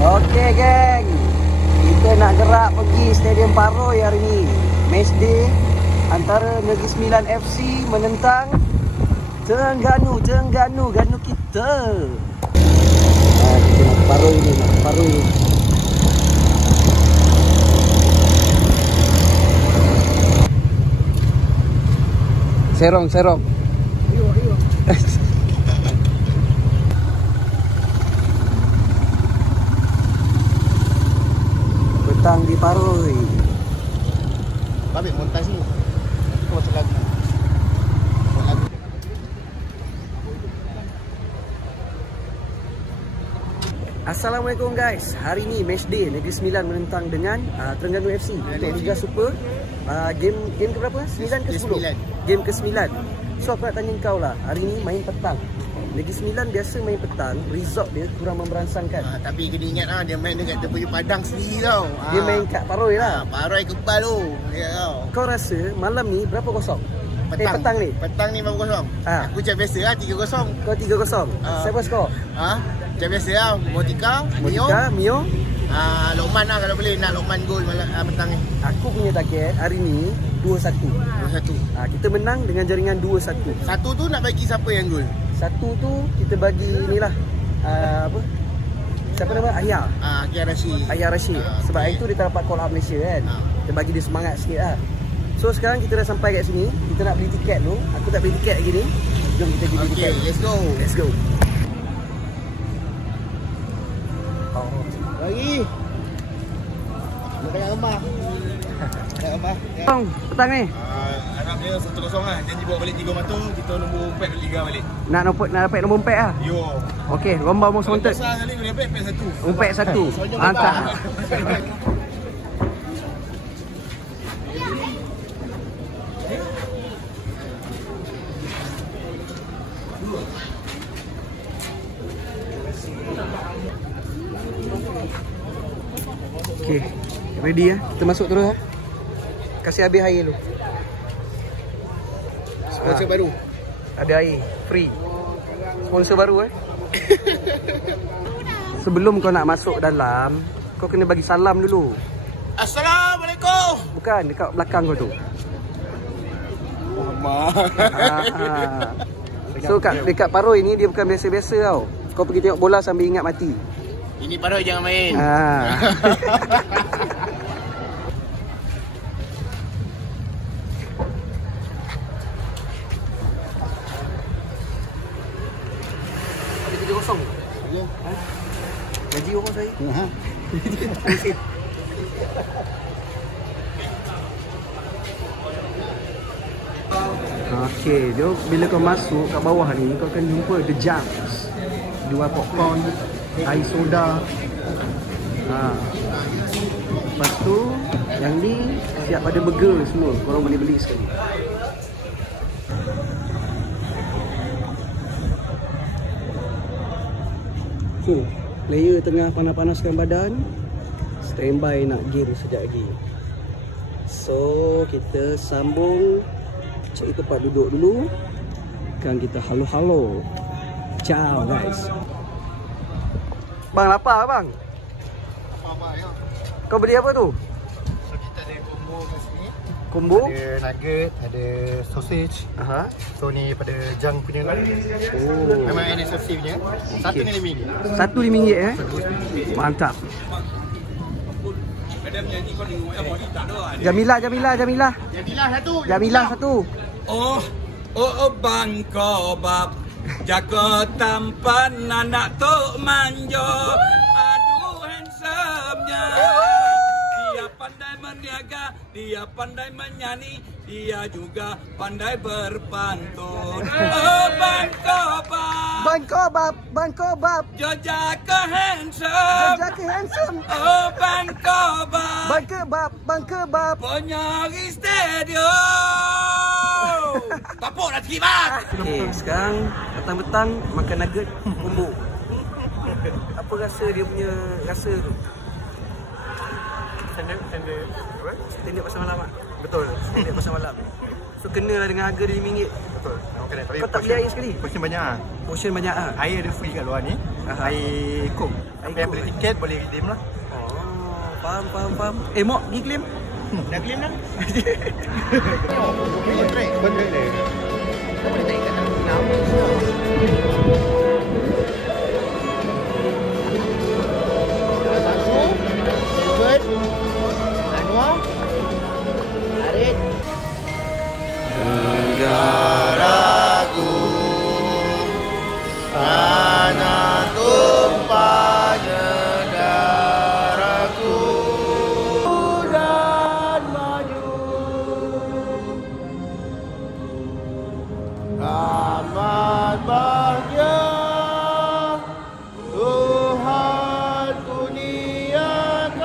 Okey geng, kita nak gerak pergi Stadium Paroi hari ni. Match day antara Negeri Sembilan FC menentang Terengganu kita. Kita nak Paroi ni, Serong. Ayo. Petang di Paroi. Ambil montas ni. Itu masuk lagu. Assalamualaikum guys. Hari ni match day Negeri Sembilan menentang dengan Terengganu FC untuk Liga Super. Game ke berapa? 9 ke 10? Game ke 9. So aku nak tanya kau lah, hari ni main petang. Negeri Sembilan biasa main petang, result dia kurang memberansangkan. Tapi kena ingat dia main dekat Tepuyu Padang sendiri tau. Dia main kat Paroi lah. Paroi kebal tu. Ya, tau. Kau rasa malam ni berapa kosong? Petang ni. Petang ni berapa kosong? Aku macam biasa lah 3-0. Kau 3-0. Siapa skor? Macam biasa lah. Motika, Mio. Lokman lah kalau boleh. Nak Lokman gol petang ni. Aku punya target hari ni 2-1. Kita menang dengan jaringan 2-1. Satu tu nak bagi siapa yang gol? Satu tu kita bagi inilah apa? Siapa nama? Ayah Rashid. Sebab itu dia tak dapat call up Malaysia kan. Kita bagi dia semangat sikit lah. So sekarang kita dah sampai kat sini. Kita nak beli tiket tu. Aku tak beli tiket lagi ni. Jom kita beli tiket. Let's go. Lagi. Nak tengok rumah. Petang ni. Harap dia 1-0 lah. Janji bawa balik 3 mata, kita nombor 4 Liga balik. Nak dapat nombor 4 lah? Yo. Okey, lomba most wanted. Besar kali boleh dapat 1. Umpet 1. Mantap. Okey, ready ya? Kita masuk terus ya. Kasih habis air dulu. Sponsor baru. Ada air free. Sponsor baru Sebelum kau nak masuk dalam, kau kena bagi salam dulu. Assalamualaikum. Bukan, dekat belakang kau tu. So dekat Paroi ni dia bukan biasa-biasa tau. Kau pergi tengok bola sambil ingat mati. Ini Paroi jangan main. Gaji orang saya. Okey, jom bila kau masuk kat bawah ni kau akan jumpa The Jams. Jual popcorn, air soda. Lepas tu yang ni siap ada burger semua. Korang boleh beli sekali. Okay, player tengah panas-panaskan badan. Standby nak game sekejap lagi. So kita sambung. Cari tempat duduk dulu. Kan kita halo-halo. Ciao guys. Bang, lapar bang? Apa ya? Kau beli apa tu? So kita ada combo kat sini. Combo? Ada nugget, ada sausage. So ni pada junk punya lah. Memang NSFC punya. Satu ni RM5. Satu RM5 Mantap. Jamilah satu. Oh bang kobab, jaga tampan anak tu manjo. Aduh handsome-nya. Dia pandai berniaga, dia pandai menyanyi, dia juga pandai berpantun. Oh bang kobab, jaga handsome. Oh bang kobab, penyari stadium. Tapuk dah sikit bang. Okay, sekarang petang-petang makan nugget combo. Apa rasa dia punya rasa tu? Standard pasal malam tak? Betul, standard pasal malam. So kenalah dengan harga dia RM5. Betul. Kau tak beli air sekali? Portion banyak ah. Portion banyak ah. Air ada free kat luar ni. Air kok. Siapa yang beli tiket boleh redeem lah. Oh, faham. Mok, pergi claim? Dah claim dah? Benda dia. Kau boleh tak ikat dalam kenal? Good. Anwar. Arif. Negaraku tanah tumpahnya darahku dan maju amat bahagia Tuhan kurniakan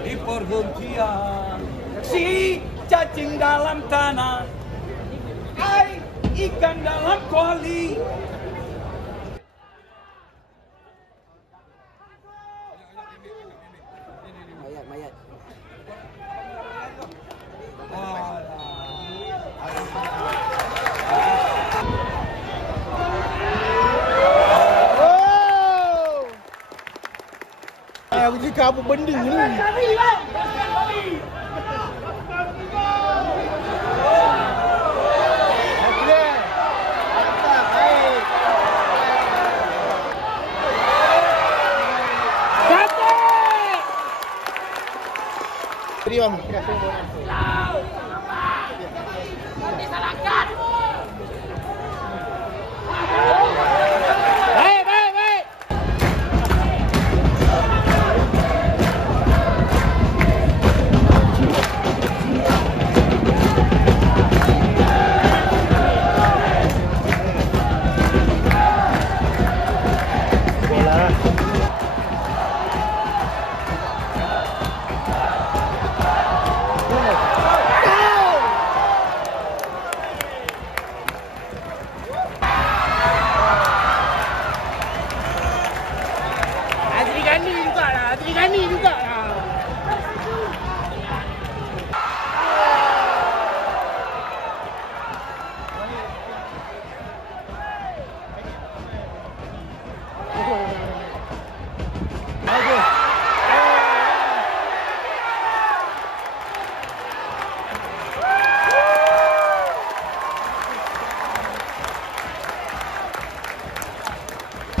Di perhentian si cacing dalam tanah, air ikan dalam kuali. Mayat. Aku cakap apa benda ni? Bang. Baik. Adri juga lah.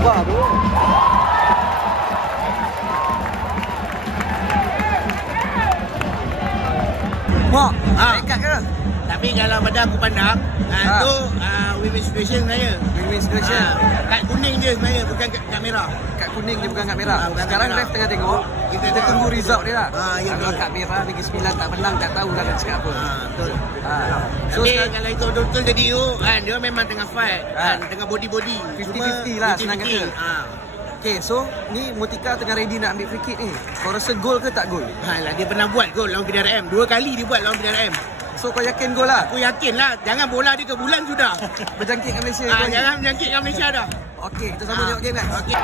Wah, bro. Mak, dekat ke? Tapi kalau pada aku pandang, tu win-win situation sebenarnya. Win-win situation. Kad kuning je sebenarnya, bukan kad merah. Kad kuning dia bukan kad merah. Bukan Sekarang kad merah. ref tengah tengok. Kita tunggu result dia lah. Ya, Kalau kad merah Negeri Sembilan tak menang, tak tahu kan nak cakap apa. Betul. So, Tapi kalau itu betul-betul jadi you, dia memang tengah fight, tengah body-body. 50-50 lah senang kata. Okay, so ni Mutika tengah ready nak ambil free kick ni. Kau rasa gol ke tak gol? Lah, dia pernah buat gol lawan PDRM. 2 kali dia buat lawan PDRM. So kau yakin gol lah? Aku yakin lah. Jangan bola dia ke bulan sudah. Berjangkit kat Malaysia. Jangan menjangkitkan Malaysia dah. Okay, kita sama tengok game guys. Okay.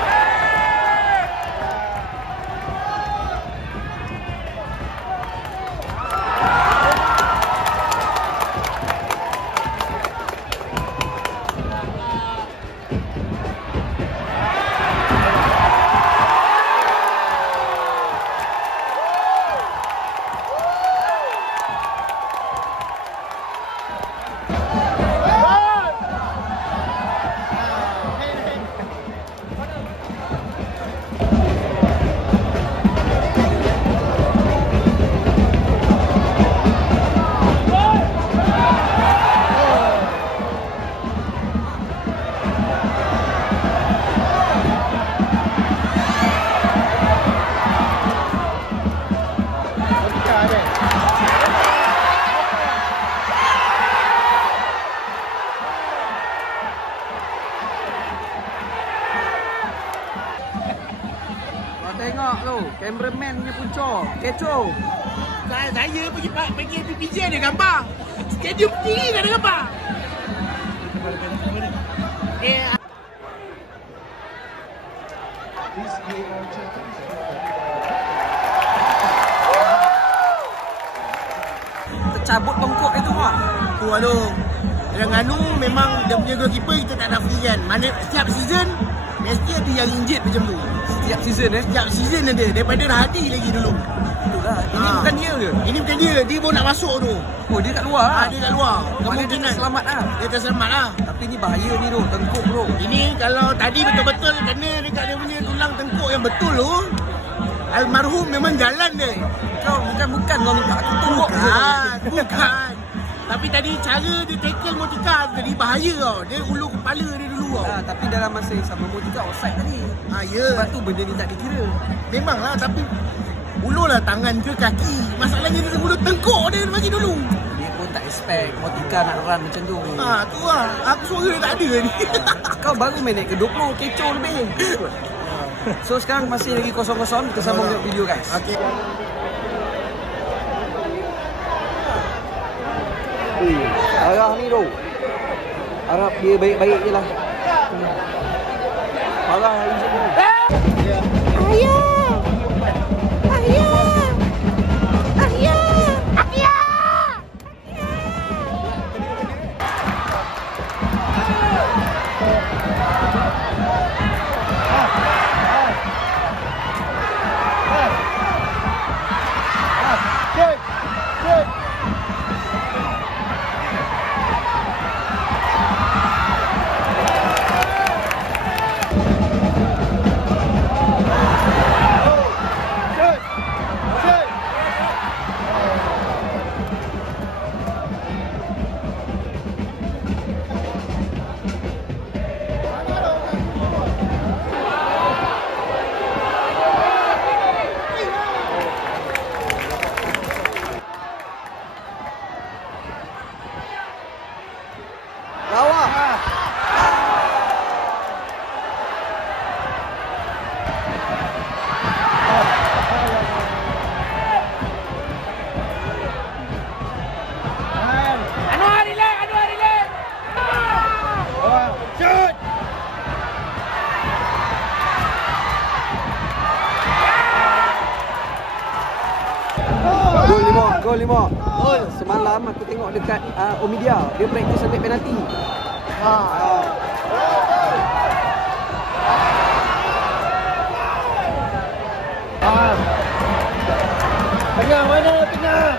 Tengok tu, cameraman punya puncak. Kecoh. Saya pergi PPJ ada gambar. Stadium tinggi tak ada gambar. Tercabut bengkok itu mak. Waduh. Terengganu memang dia punya goalkeeper kita tak nak free kan. Mana setiap season mesti ada yang injet macam tu. Setiap season Setiap season ada. Daripada Rahadi lagi dulu. Itulah. Ini bukan dia ke? Ini bukan dia. Dia baru nak masuk tu. Oh, dia kat luar. Dia kat luar. Kemungkinan selamat lah. Dia terselamat lah. Tapi ni bahaya ni tu, tengkuk bro. Ini kalau tadi betul-betul kena dekat dia punya tulang tengkuk yang betul tu, almarhum memang jalan dia. Kau bukan kau minta aku tengok je. Bukan. Tapi tadi cara dia tackle Motika tadi bahaya tau. Dia ulur kepala dia dulu tau. Tapi dalam masa yang sama Motika offside tadi. Ya. Sebab tu benda ni tak dikira. Memanglah, tapi ulurlah tangan ke kaki. Masalahnya dia ulur tengkuk dia bagi dulu. Dia pun tak expect Motika nak run macam tu. Tu lah. Aku suara dia tak ada ni. Kau baru main naik ke 20 kecoh lebih. So sekarang masih lagi kosong-kosong. Kita sambung tengok video guys. Okay. Arah ni tu. Arah dia baik-baik je lah. Arah injek ni. Gol 5. Semalam aku tengok dekat Omidia, dia practice ambil penalti. Tengah mana? Tengah.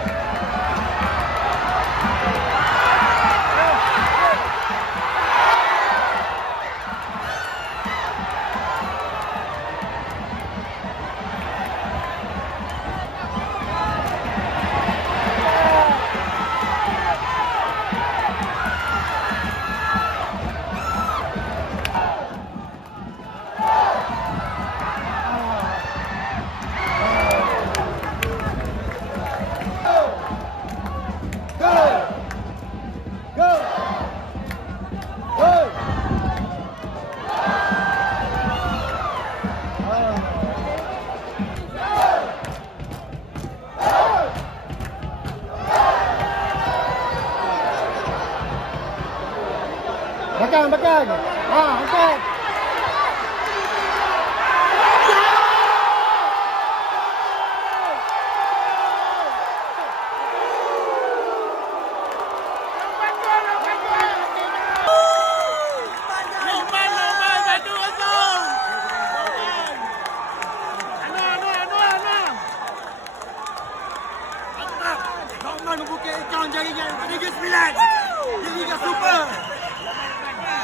Belakang. Angkat.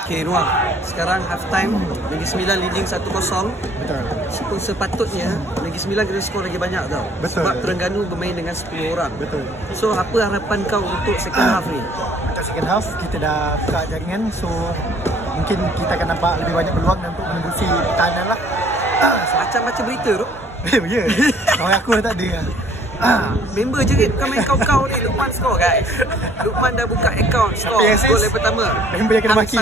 Okay, Noah. Sekarang half time. Negeri Sembilan leading 1-0. Betul. Sepatutnya Negeri Sembilan kena skor lagi banyak tau. Betul. Sebab Terengganu bermain dengan 10 orang. Betul. So, apa harapan kau untuk second half ni? Untuk second half, kita dah buka jaringan. So, mungkin kita akan nampak lebih banyak peluang untuk menembusi tahanan lah. Macam baca berita tu. Ya. Kawan aku dah tak ada lah. Member je bukan main kau-kau ni. Lukman skor guys. Lukman dah buka account skor gol yang pertama. Member yang kena maki.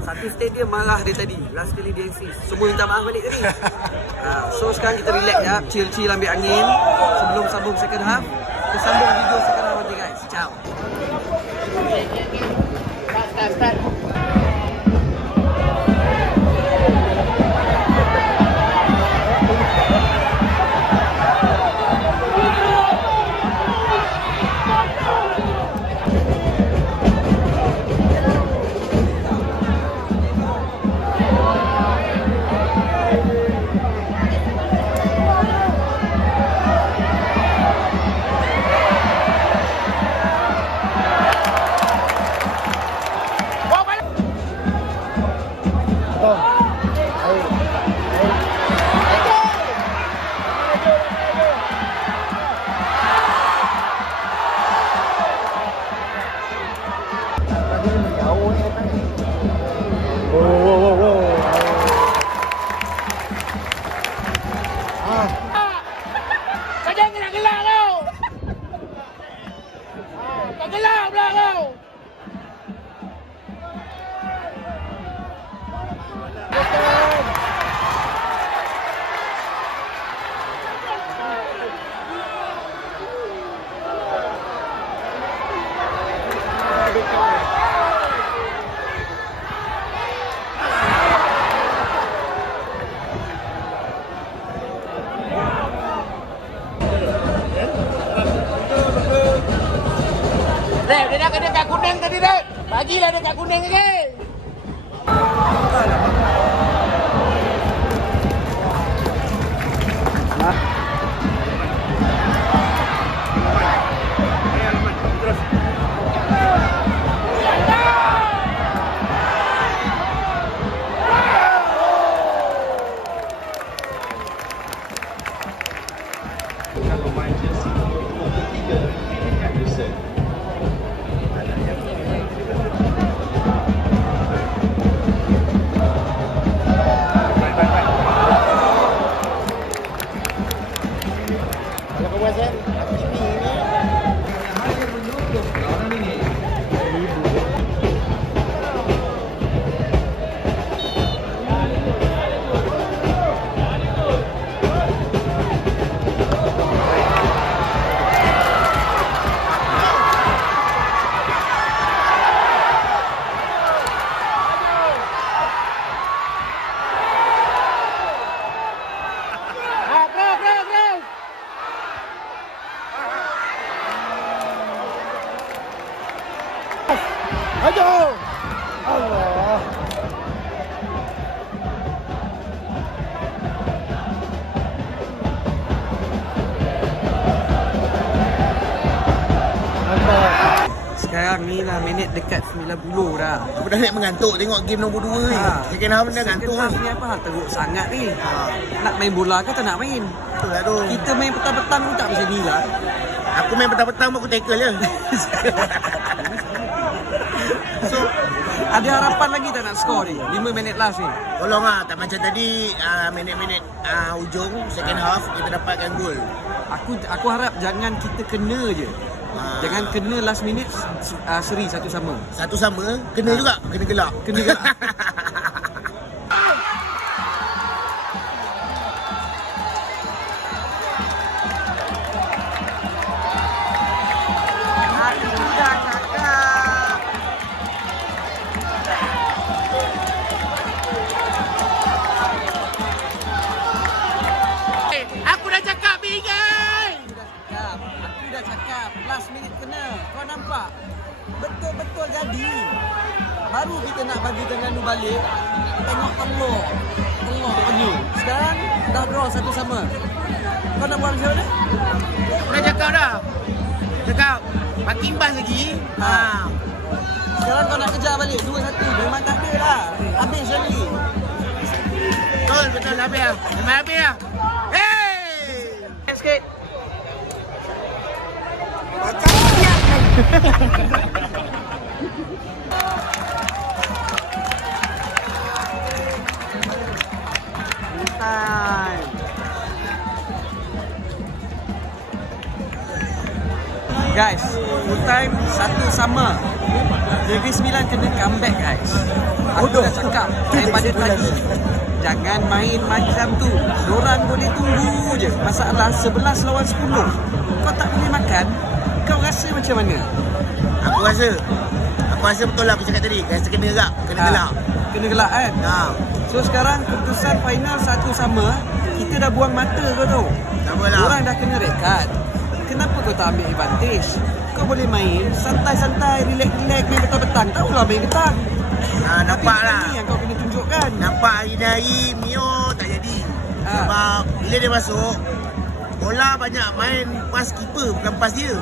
Satu stadium marah dia tadi. Last kali dia insist. Semua minta maaf balik tadi. So sekarang kita relax ya. Chill ambil angin. Sebelum sambung second half. Kita sambung video second half nanti guys. Ciao. Start. Bagilah dekat kuning lagi. Aduh! Allah! Sekarang ni lah minit dekat 90 dah. Aku dah nak mengantuk tengok game nombor 2 ni. Second half dah ngantuk ni. Ni apa hal teruk sangat ni? Nak main bola ke tak nak main? Betul lah tu. Kita main petang-petang pun tak macam ni lah. Aku main petang-petang pun aku tackle je. So, ada harapan lagi tak nak skor ni? 5 minit last ni. Tolonglah, tak macam tadi minit-minit hujung second half kita dapatkan gol. Aku harap jangan kita kena je. Jangan kena last minute seri satu sama. Satu sama, kena juga, kena gelak. Kena gelak. Last minute kena. Kau nampak? Betul-betul jadi. Baru kita nak bagi Terengganu balik. Tengok telur penuh. Sekarang dah draw satu sama. Kau nak buat macam mana? Dah cakap dah. Cakap makin imbas lagi. Sekarang kau nak kejar balik 2-1. Memang tak ada lah. Habis lagi. Betul habis lah. Memang habis lah. Hey! Sikit. Guys, full time satu sama. Negeri Sembilan kena comeback guys. Aku dah cakap daripada tadi, jangan main macam tu. Diorang boleh tunggu je. Masalah 11 lawan 10. Kau tak boleh makan. Kau rasa macam mana? Aku rasa betul lah aku cakap tadi. Rasa kena gelak. Kena gelak kan? So sekarang keputusan final satu sama. Kita dah buang mata kau tahu. Tak apalah. Orang dah kena rekat. Kenapa kau tak ambil advantage? Kau boleh main santai-santai, relax-relax, main petang-petang. Tak pula main petang. Nampak lah. Ini yang kau kena tunjukkan. Nampak hari-hari Mio tak jadi. Sebab bila dia masuk, bola banyak main pas keeper bukan pas dia.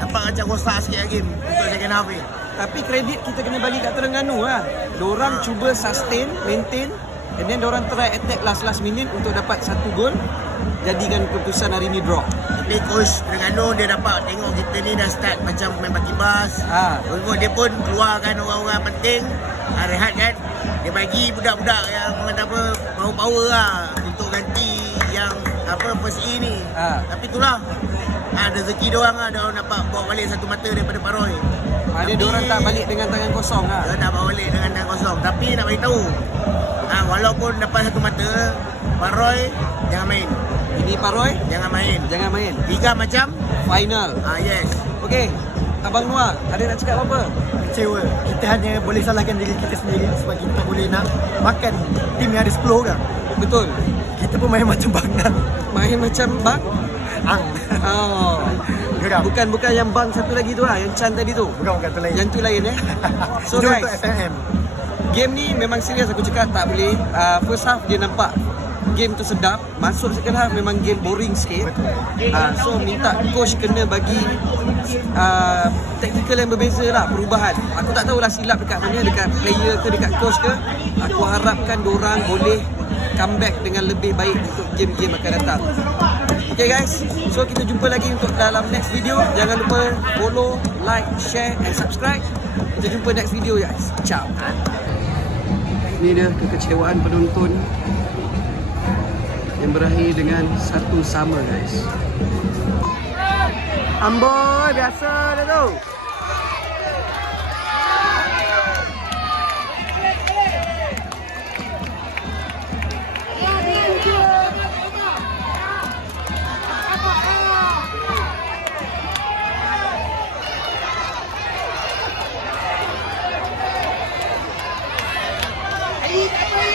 Nampak macam rosak sikit game untuk second half ni. Tapi kredit kita kena bagi kat Terengganu lah. Diorang cuba sustain, maintain, and then diorang try attack last minute untuk dapat satu gol. Jadikan keputusan hari ni draw. Tapi coach Terengganu dia dapat tengok kita ni dah start macam main bakibas. Dia pun keluarkan orang-orang penting, rehat kan. Dia bagi budak-budak yang apa power lah untuk ganti yang first E ni. Tapi itulah rezeki diorang lah. Diorang dapat bawa balik satu mata daripada Pak Roy. Diorang tak balik dengan tangan kosong lah. Diorang tak bawa balik dengan tangan kosong. Tapi nak beritahu, walaupun dapat satu mata, Pak Roy jangan main. Ini Pak Roy jangan main. Liga macam final. Yes. Okey, Abang Noah, ada nak cakap apa? Kecewa. Kita hanya boleh salahkan diri kita sendiri sebab kita boleh nak makan tim yang ada 10 orang. Betul. Kita pun main macam Bang Nang. Main macam Bang Ang. Bukan yang bang satu lagi tu lah, yang Chan tadi tu. Bukan tu lain. Yang tu lain So guys, game ni memang serius aku cakap tak boleh. First half dia nampak game tu sedap, masuk second half memang game boring sikit. So minta coach kena bagi tactical yang berbeza lah, perubahan. Aku tak tahulah silap dekat mana, dekat player ke dekat coach ke. Aku harapkan diorang boleh comeback dengan lebih baik untuk game-game akan datang. Okay guys, so kita jumpa lagi untuk dalam next video. Jangan lupa follow, like, share and subscribe. Kita jumpa next video guys. Ciao. Ini dia kekecewaan penonton yang berakhir dengan 1-1 guys. Amboi, biasa dah tu. Hey,